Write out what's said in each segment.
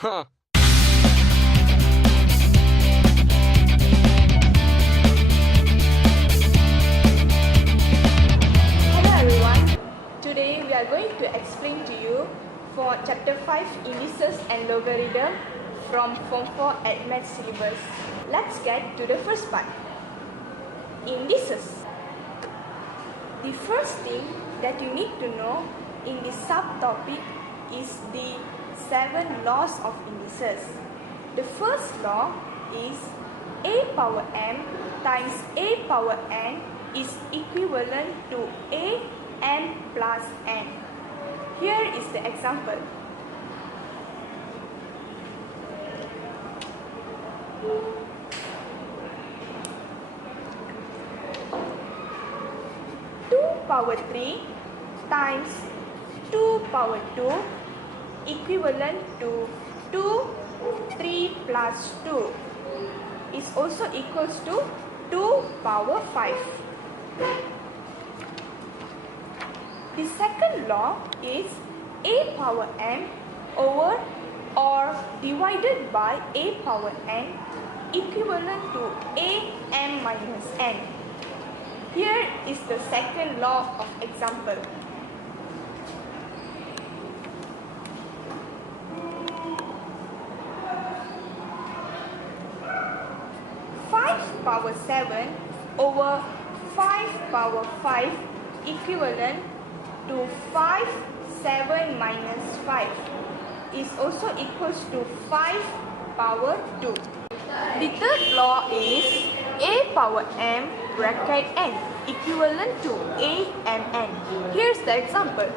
Huh. Hello everyone. Today we are going to explain to you for chapter 5 Indices and Logarithm from Form 4 at Math syllabus. Let's get to the first part. Indices. The first thing that you need to know in this subtopic is the 7 laws of indices. The first law is a power m times a power n is equivalent to a m plus n. Here is the example. Power 3 times 2 power 2 equivalent to 2 3 plus 2 is also equals to 2 power 5. The second law is a power m over or divided by a power n equivalent to a m minus n. Here is the second law of example. Power 7 over 5 power 5 equivalent to 5 7 minus 5 is also equals to 5 power 2. The third law is a power m bracket n equivalent to a m n. Here's the example.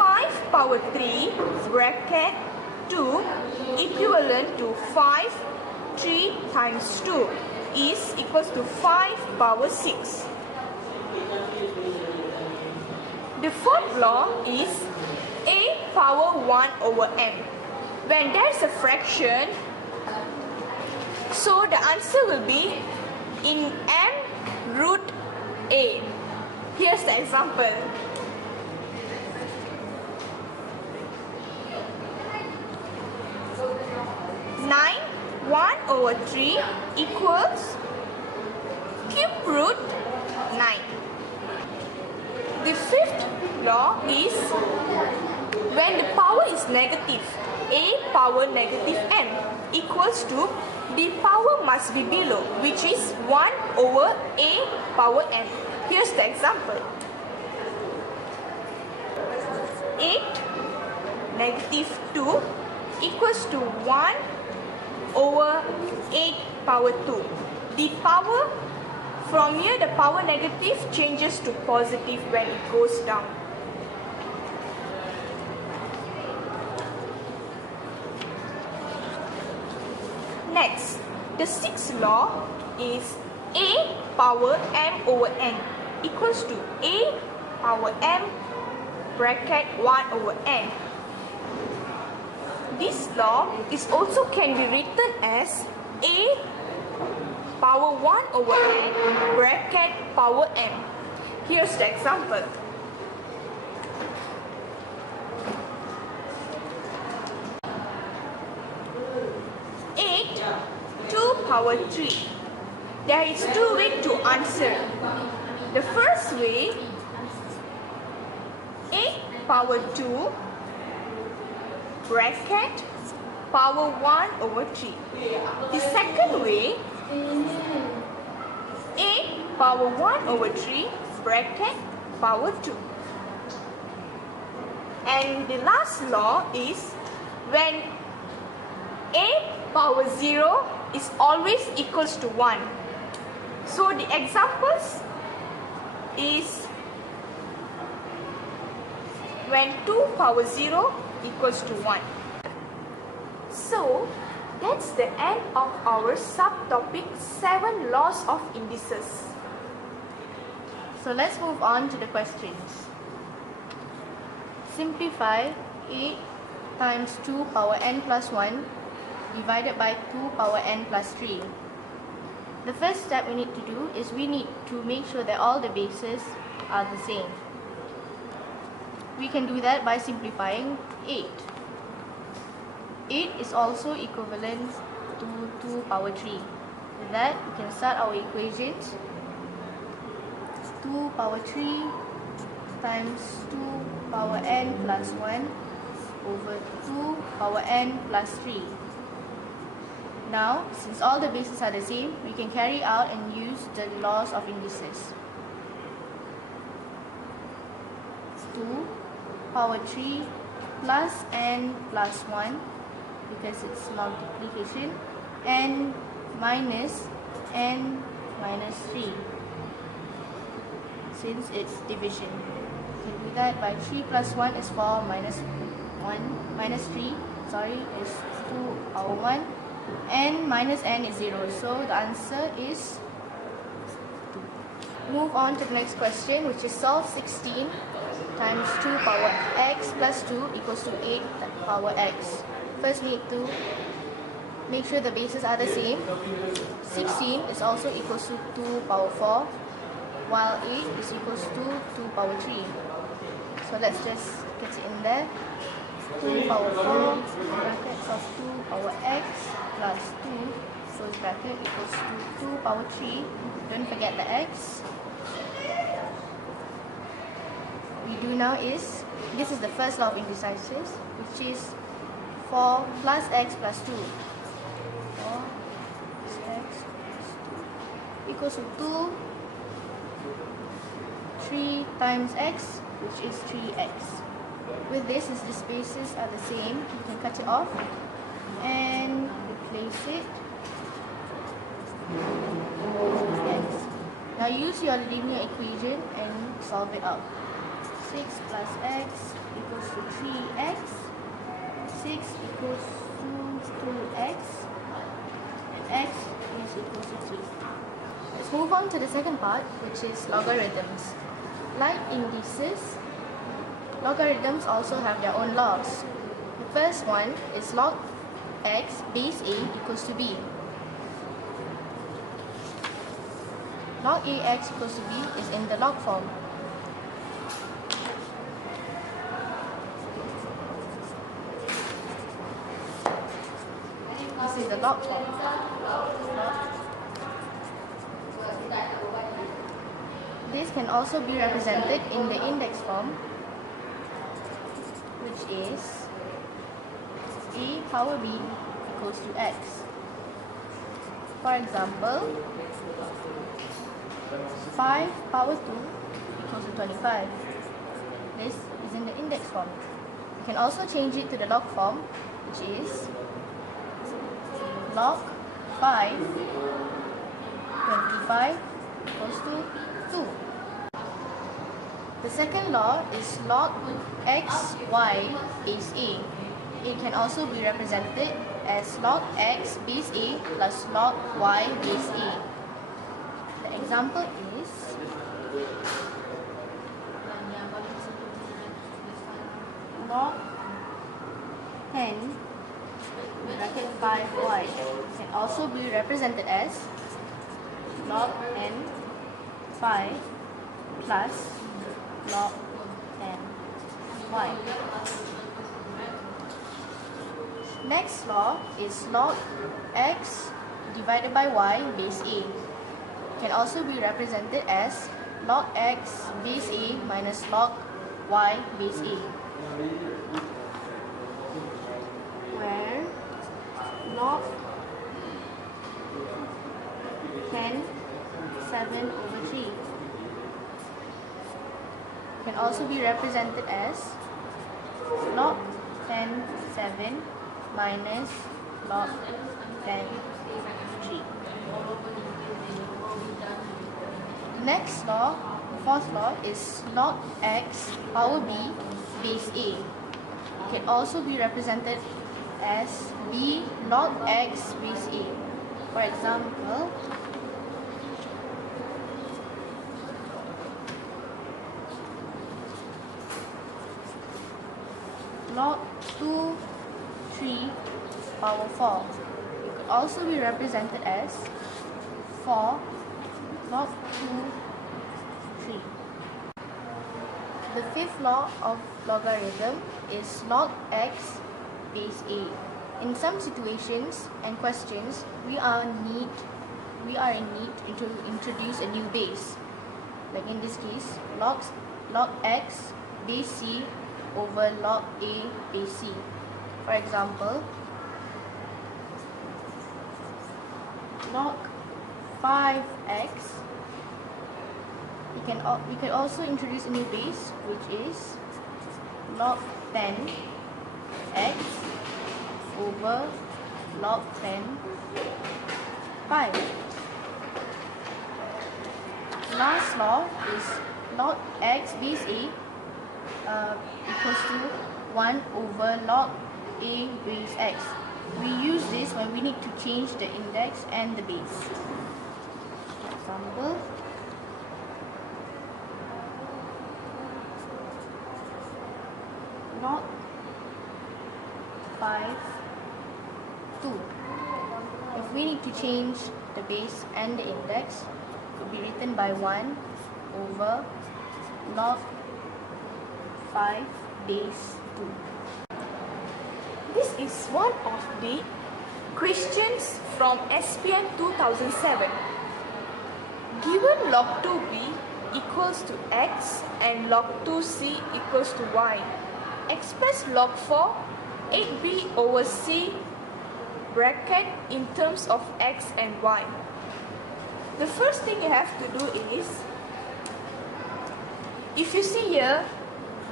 5 power 3 bracket 2 equivalent to 5 3 times 2 is equals to 5 power 6. The fourth law is a power 1 over m. When there's a fraction, so the answer will be in m root a. Here's the example. 1 over 3 equals cube root 9. The fifth law is when the power is negative, a power negative n equals to the power must be below, which is 1 over a power n. Here's the example. 8 negative 2 equals to 1 over 8 power 2. The power from here, the power negative changes to positive when it goes down. Next, the sixth law is a power m over n equals to a power m bracket 1 over n. This law is also can be written as a power 1 over n bracket power m. Here's the example. 8 2 power 3. There is two ways to answer. The first way, 8 power 2 bracket power 1 over 3. The second way, 8 power 1 over 3 bracket power 2. And the last law is when a power 0 is always equals to 1. So the examples is when 2 power 0 equals to 1. So that's the end of our subtopic 7 laws of indices. So let's move on to the questions. Simplify 8 times 2 power n plus 1 divided by 2 power n plus 3. The first step we need to do is we need to make sure that all the bases are the same. We can do that by simplifying 8. 8 is also equivalent to 2 power 3. With that, we can start our equations. 2 power 3 times 2 power n plus 1 over 2 power n plus 3. Now, since all the bases are the same, we can carry out and use the laws of indices. 2 power 3 plus n plus 1, because it's multiplication, n minus n minus 3, since it's division. We can do that by 3 plus 1 is 4, minus 3, is 2 power 1, n minus n is 0, so the answer is 2. Move on to the next question, which is solve 16 times 2 power x plus 2 equals to 8 power x. First, we need to make sure the bases are the same. 16 is also equals to 2 power 4, while 8 is equals to 2 power 3. So let's just get it in there. 2 power 4, brackets of 2 power x plus 2, so bracket equals to 2 power 3. Don't forget the x. We do now is, this is the first law of indices, which is 4 plus x plus 2. 4 plus x plus 2 equals to 2. 3 times x, which is 3x. With this, since the bases are the same, you can cut it off and replace it with x. Now use your linear equation and solve it out. 6 plus x equals to 3x. 6 equals to 2x. And x is equals to 3. Let's move on to the second part, which is logarithms. Like indices, logarithms also have their own laws. The first one is log x base a equals to b. Log ax equals to b is in the log form. This is the log form. This can also be represented in the index form, which is a power b equals to x. For example, 5 power 2 equals to 25. This is in the index form. You can also change it to the log form, which is log 5 25 equals to 2. The second law is log x y base a. It can also be represented as log x base a plus log y base a. The example is log 10 bracket 5y can also be represented as log n 5 plus log n y. Next law is log x divided by y base a. Can also be represented as log x base a minus log y base a, where log 10 7 over 3 can also be represented as log 10 7 minus log 10 3. Next law, fourth law, is log x power b base a. Can also be represented as b log x base a. For example, log 2 3 power 4. It could also be represented as 4 log 2 3. The fifth law of logarithm is log x base a. In some situations and questions, we are in need to introduce a new base. Like in this case, log x base c over log a base c. For example, log 5x. We can also introduce a new base, which is log 10x over log 10 5. Last law is log x base a equals to 1 over log a base x. We use this when we need to change the index and the base. For example, log 5 2. If we need to change the base and the index, it will be written by 1 over log 5 base 2. This is one of the questions from SPM 2007. Given log 2b equals to x and log 2c equals to y, express log 4 8b over c bracket in terms of x and y. The first thing you have to do is, if you see here,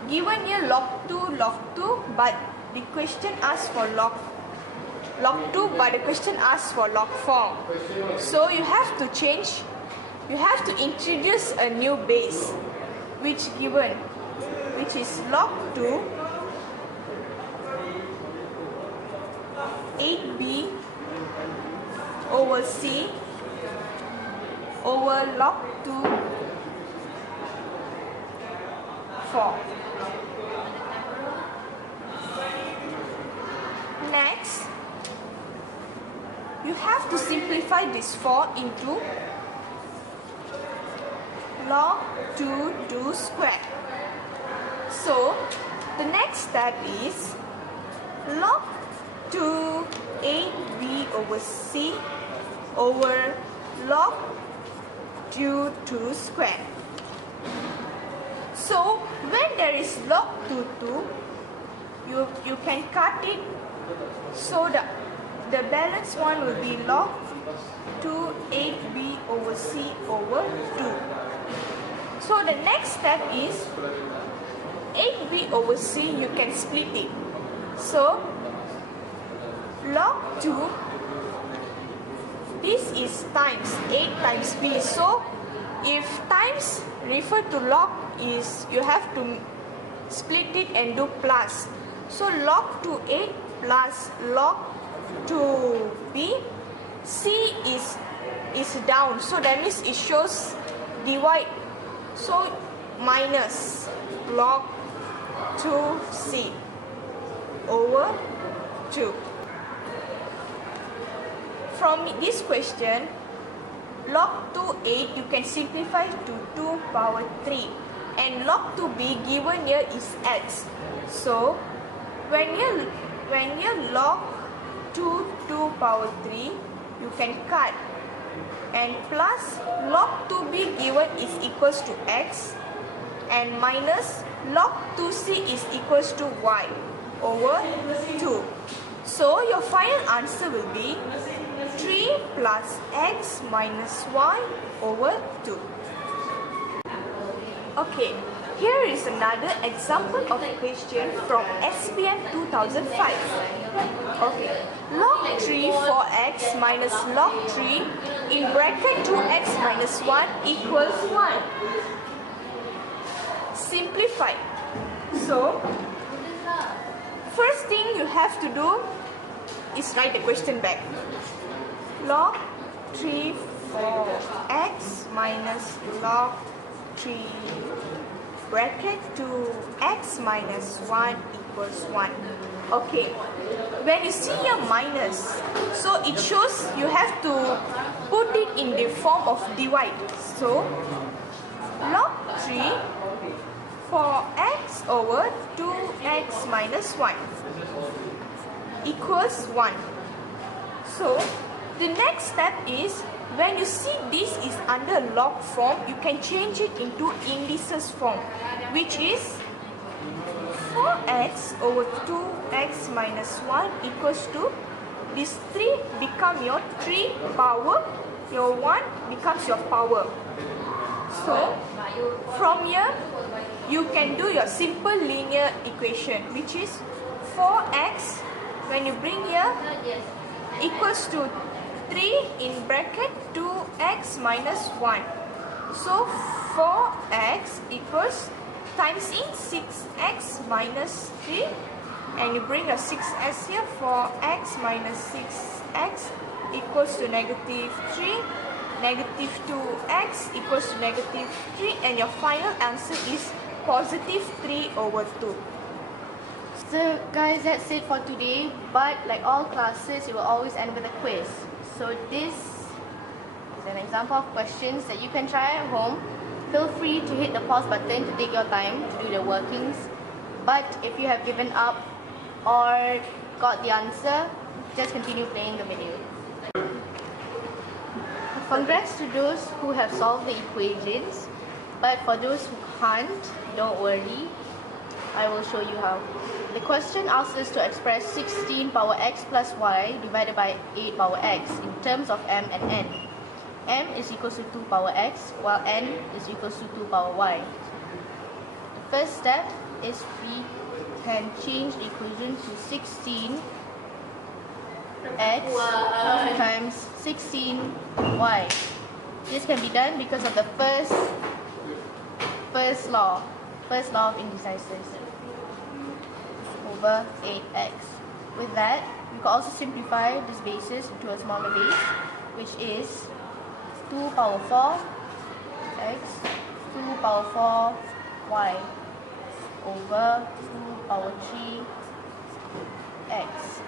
given here log 2, but the question asks for log 2, but the question asks for log 4. So you have to change, you have to introduce a new base, which is log 2 8b over c over log 2 4. Next, you have to simplify this 4 into log 2 square. So the next step is log 2 8b over c over log 2 square. So when there is log 2, you can cut it, so the balanced one will be log 2 8b over c over 2. So the next step is 8b over c, you can split it. So log 2, this is times 8 times b. So if times refer to log, is you have to split it and do plus. So log 2 8 plus log 2b. C is down, so that means it shows divide. So minus log 2c over 2. From this question, log 2 8 you can simplify to 2 power 3, and log 2b given here is x. So when you log 2 power 3, you can cut, and plus log 2b given is equals to x, and minus log 2c is equals to y over 2. So your final answer will be 3 plus x minus y over 2. Okay, here is another example of a question from SPM 2005. Okay, log 3 4x minus log 3 in bracket 2x minus 1 equals 1. Simplify. So, first thing you have to do is write the question back. Log 3 4x minus log 3 bracket 2x minus 1 equals 1. Okay, when you see a minus, so it shows you have to put it in the form of divide. So log 3 4x over 2x minus 1 equals 1. So the next step is, when you see this is under log form, you can change it into indices form, which is 4x over 2x minus 1 equals to, this 3 become your 3 power, your 1 becomes your power. So from here you can do your simple linear equation, which is 4x when you bring here equals to 3 in bracket 2x minus 1. So 4x equals times in 6x minus 3, and you bring a 6x here. 4x minus 6x equals to negative 3. Negative 2x equals to negative 3, and your final answer is positive 3 over 2. So guys, that's it for today, but like all classes, it will always end with a quiz. So this is an example of questions that you can try at home. Feel free to hit the pause button to take your time to do the workings, but if you have given up or got the answer, just continue playing the video. Congrats to those who have solved the equations, but for those who can't, don't worry, I will show you how. The question asks us to express 16 power x plus y divided by 8 power x in terms of m and n. M is equals to 2 power x, while n is equals to 2 power y. The first step is we can change the equation to 16 x times 16 y. This can be done because of the first law of indices over 8x. With that, you can also simplify this basis into a smaller base, which is 2 power 4 x, 2 power 4 y over 2 power 3 x.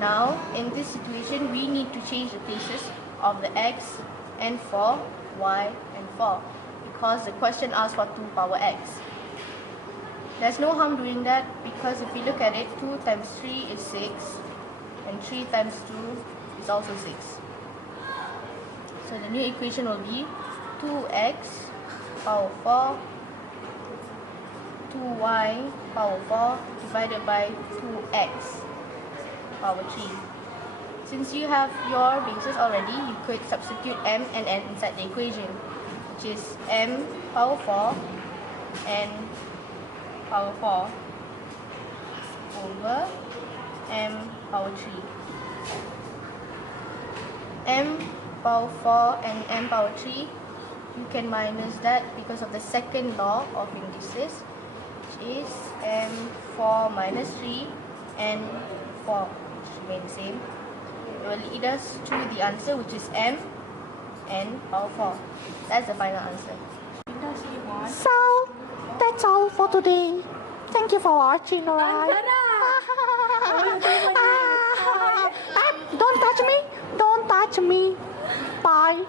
Now, in this situation, we need to change the places of the x and 4, y and 4, because the question asks for 2 power x. There's no harm doing that, because if you look at it, 2 times 3 is 6, and 3 times 2 is also 6. So the new equation will be 2x power 4, 2y power 4 divided by 2x power 3. Since you have your bases already, you could substitute m and n inside the equation, which is m power 4 and power 4 over m power 3. M power 4 and m power 3, you can minus that because of the second law of indices, which is m4 minus 3 and 4, which remain the same. It will lead us to the answer, which is m n power 4. That's the final answer. So, that's all for today. Thank you for watching, alright? Don't touch me! Don't touch me! Bye!